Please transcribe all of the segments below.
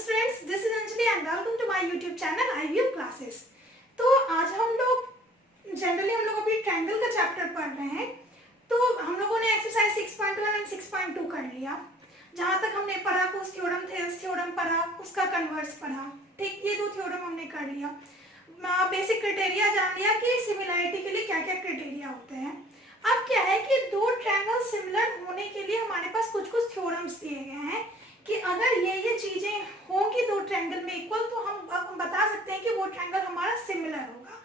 Students, this is Anjali and welcome to my YouTube channel IVM classes. तो आज हम लोग जनरली अभी ट्रायंगल का चैप्टर पढ़ रहे हैं। तो हम लोगों ने एक्सरसाइज 6.1 एंड 6.2 कर लिया। जहाँ तक हमने पढ़ा कोस थ्योरम, थेल्स थ्योरम पढ़ा, उसका कन्वर्स पढ़ा। ठीक, ये दो थ्योरम हमने कर लिया। बेसिक क्राइटेरिया जान लिया कि सिमिलरिटी के लिए क्या क्या क्राइटेरिया होते हैं। अब क्या है कि दो ट्रायंगल सिमिलर होने के लिए हमारे पास कुछ कुछ थ्योरम्स दिए गए हैं कि अगर ये चीजें होंगी दो ट्रायंगल में इक्वल, तो हम बता सकते हैं कि वो ट्रायंगल हमारा सिमिलर होगा।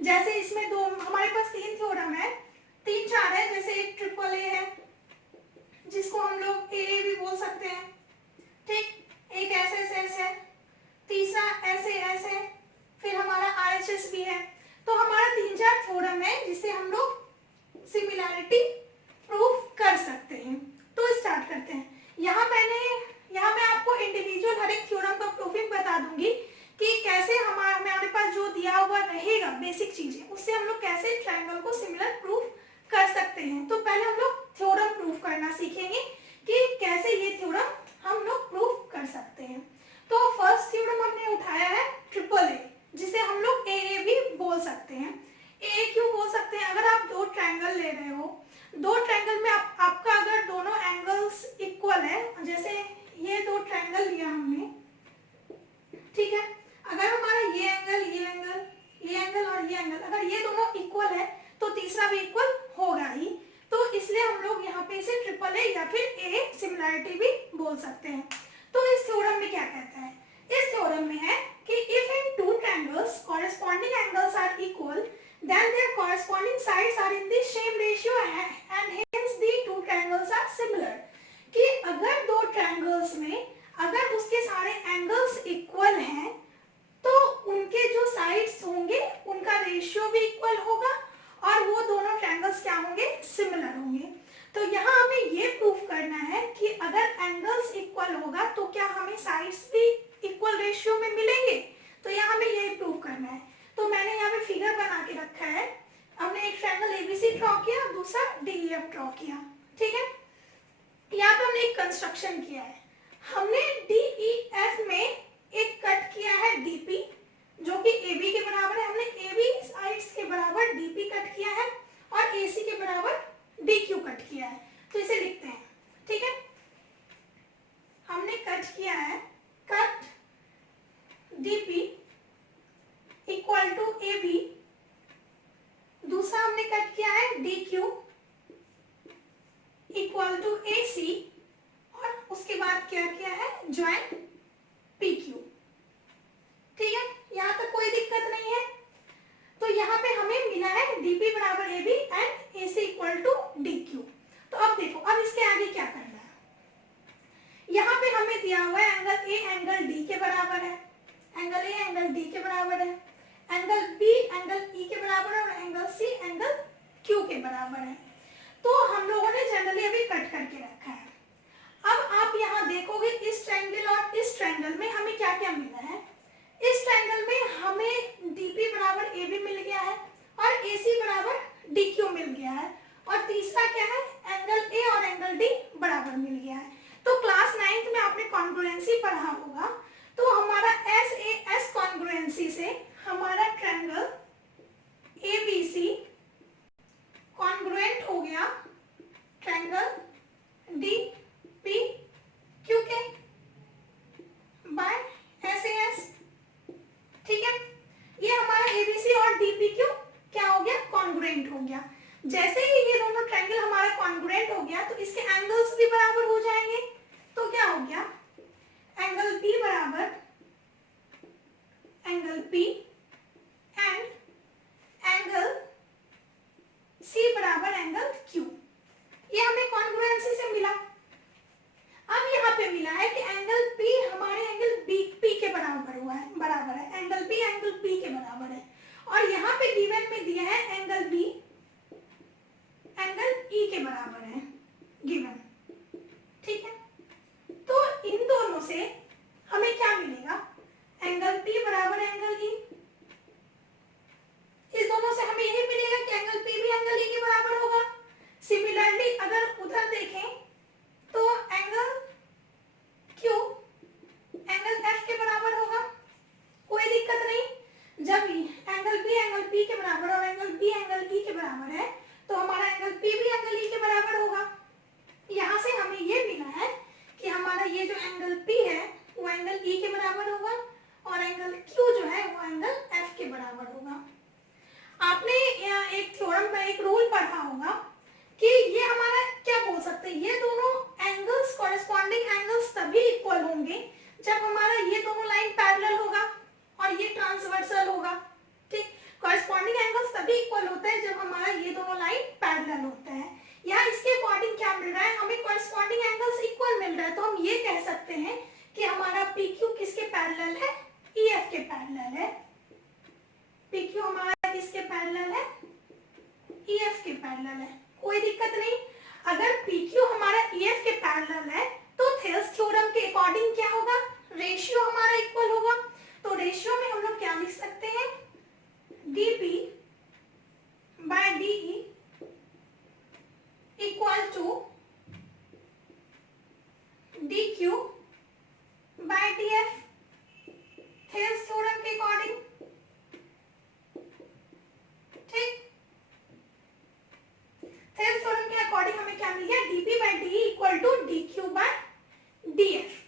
जैसे इसमें दो हमारे पास तीन थ्योरम है, तीन चार है। जैसे एक ट्रिपल ए है जिसको हम लोग ए भी बोल सकते हैं। ठीक, एक एस है, तीसरा एस है, फिर हमारा RHS भी है। तो हमारा तीन चार थ्योरम है जिससे हम लोग सिमिलरिटी प्रूफ कर सकते हैं। तो स्टार्ट करते हैं। यहाँ मैं आपको इंडिविजुअल हर एक थ्योरम का प्रूफिंग बता दूंगी कि कैसे हमारे पास जो दिया हुआ रहेगा बेसिक चीजें, उससे हम लोग कैसे ट्रायंगल को सिमिलर प्रूफ कर सकते हैं। तो पहले हम लोग थ्योरम प्रूफ करना सीखेंगे कि कैसे ये थ्योरम हम लोग प्रूफ कर सकते हैं। तो फर्स्ट थ्योरम हमने उठाया है ट्रिपल ए, जिसे हम लोग ए भी बोल सकते हैं। ए क्यों बोल सकते हैं? अगर आप दो ट्रायंगल ले रहे हो, दो ट्रायंगल में आपका अगर दोनों एंगल्स इक्वल है, जैसे ये दो ट्रायंगल लिया हमने, ठीक है, अगर हमारा ये एंगल और ये एंगल अगर ये दोनों इक्वल है तो तीसरा भी इक्वल होगा ही। तो इसलिए हम लोग यहाँ पे इसे ट्रिपल ए या फिर ए सिमिलरिटी भी बोल सकते हैं। तो इस थ्योरम में क्या कहता है? इस थ्योरम में है कि if in two triangles corresponding angles are equal, then their corresponding sides are in the same ratio and hence the two triangles are similar। कि अगर दो ट्रायंगल्स में अगर उसके सारे एंगल्स इक्वल हैं तो उनके जो साइड्स होंगे उनका रेशियो भी इक्वल होगा और वो दोनों ट्रायंगल्स क्या होंगे? सिमिलर होंगे। तो यहाँ हमें ये प्रूफ करना है कि अगर एंगल्स इक्वल होगा तो क्या हमें साइड्स भी इक्वल रेशियो में मिलेंगे। तो यहाँ हमें ये प्रूफ करना है। तो मैंने यहाँ पे फिगर बना के रखा है। हमने एक ट्रायंगल ABC ड्रॉ किया, दूसरा DEF ड्रॉ किया। ठीक है, यहाँ पे हमने एक कंस्ट्रक्शन किया है। हमने DEF में एक कट किया है DP, जो कि AB के बराबर है। हमने AB साइड्स के बराबर DP कट किया है और AC के बराबर DQ कट किया है। तो इसे लिखते हैं। ठीक है, हमने कट किया है, cut DP equal to AB, दूसरा हमने कट किया है DQ इक्वल टू AC और उसके बाद क्या किया है? Join PQ। ठीक है, यहाँ तक कोई दिक्कत नहीं है। तो यहाँ पे हमें मिला है DP बराबर AB and AC equal to DQ। तो अब देखो, अब इसके आगे क्या करना है? यहाँ पे हमें दिया हुआ है एंगल A एंगल D के बराबर है, एंगल A एंगल D के बराबर है, एंगल B एंगल E के बराबर है और एंगल C एंगल Q के बराबर है। तो हम लोगों ने जनरली अभी कट करके रखा है। अब आप यहाँ देखोगे इस ट्रायंगल और इस ट्रायंगल में हमें क्या क्या मिला है। इस ट्रायंगल में हमें DP बराबर AB मिल गया है और AC बराबर DQ मिल गया है और तीसरा क्या है? एंगल A और एंगल D बराबर मिल गया है। तो क्लास 9th में आपने कॉन्ग्रुएंसी पढ़ा होगा। तो हमारा SAS कॉन्ग्रुएंसी से हमारा ट्रायंगल ABC कॉन्ग्रुएंट हो गया ट्रायंगल DEF ये जो एंगल P है वो एंगल E के बराबर होगा और एंगल Q जो है वो एंगल F के बराबर होगा। आपने एक थ्योरम में एक रूल पढ़ा होगा कि ये हमारा क्या बोल सकते हैं, ये दोनों एंगल्स कॉरेस्पॉन्डिंग एंगल्स तभी इक्वल होंगे जब हमारा ये दोनों लाइन पैरेलल होगा और ये ट्रांसवर्सल होगा। ठीक, कॉरेस्पॉन्डिंग एंगल्स तभी इक्वल होते हैं जब हमारा ये दोनों लाइन पैरेलल होता है। यहाँ इसके अकॉर्डिंग क्या मिल रहा है, हमें कॉरेस्पॉन्डिंग एंगल्स इक्वल मिल रहा है, तो हम ये कह सकते हैं कि हमारा PQ किसके पैरेलल है, EF के पैरेलल है। PQ हमारा किसके पैरेलल है, EF के पैरेलल है। कोई दिक्कत नहीं। अगर PQ हमारा EF के पैरेलल है तो थेल्स थ्योरम के अकॉर्डिंग क्या होगा, रेशियो हमारा इक्वल होगा। तो रेशियो में हम लोग क्या लिख सकते हैं, DP by DE equal to DQ by DF, Thales theorem के अकॉर्डिंग। ठीक, थेल्स थ्योरम के अकॉर्डिंग हमें क्या मिल गया, DP by DE equal to DQ by DF।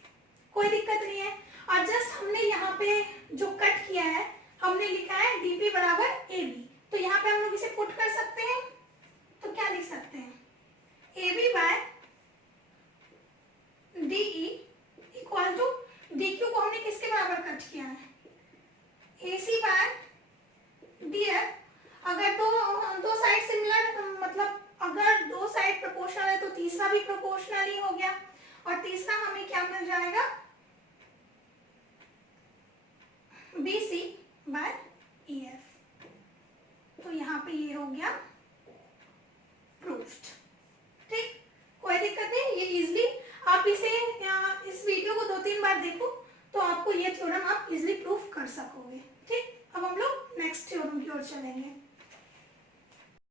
कोई दिक्कत नहीं है। और जस्ट हमने यहाँ पे जो कट किया है हमने लिखा है DP बराबर AB, तो यहाँ पे हम लोग इसे पुट कर सकते हैं। तो क्या लिख सकते हैं, AB by DE equal to DQ को हमने किसके बराबर कट किया है, AC बाय DF। अगर दो साइड सिमिलर, मतलब अगर दो साइड प्रोपोर्शनल है तो तीसरा भी प्रोपोर्शनल ही हो गया, और तीसरा हमें क्या मिल जाएगा, BC बाय EF। तो यहाँ पे ये हो गया